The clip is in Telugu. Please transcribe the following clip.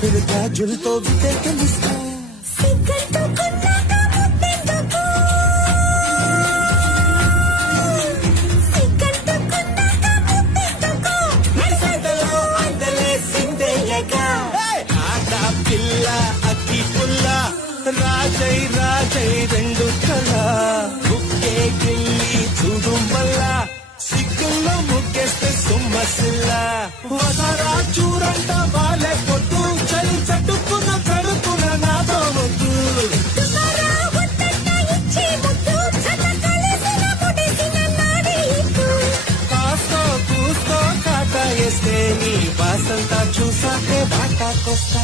फिर गाजुलతో వితే తెలుస్తా సిగ్గంతో కొన్నాక ముద్దెందుకు సిగ్గంతో కొన్నాక ముద్దెందుకు నడిసంతలో అందలే సిందేయగా ఆట పిల్ల అక్కి పుల్ల రాజై రాజై రెండు కళ బుక్కే గిల్లి చూడు మల్ల సిగ్గుల్లో ముగ్గేస్తే సుమ్మసిల్ల వదరా చూరంట వాళ్ళే పొద్దు చలి చట్టుకున్న కడుపున నాదో ముద్దు కాస్తో కూస్తో కాటా వేస్తే నీ వాసంతా చూసాకే బాటాకొస్తా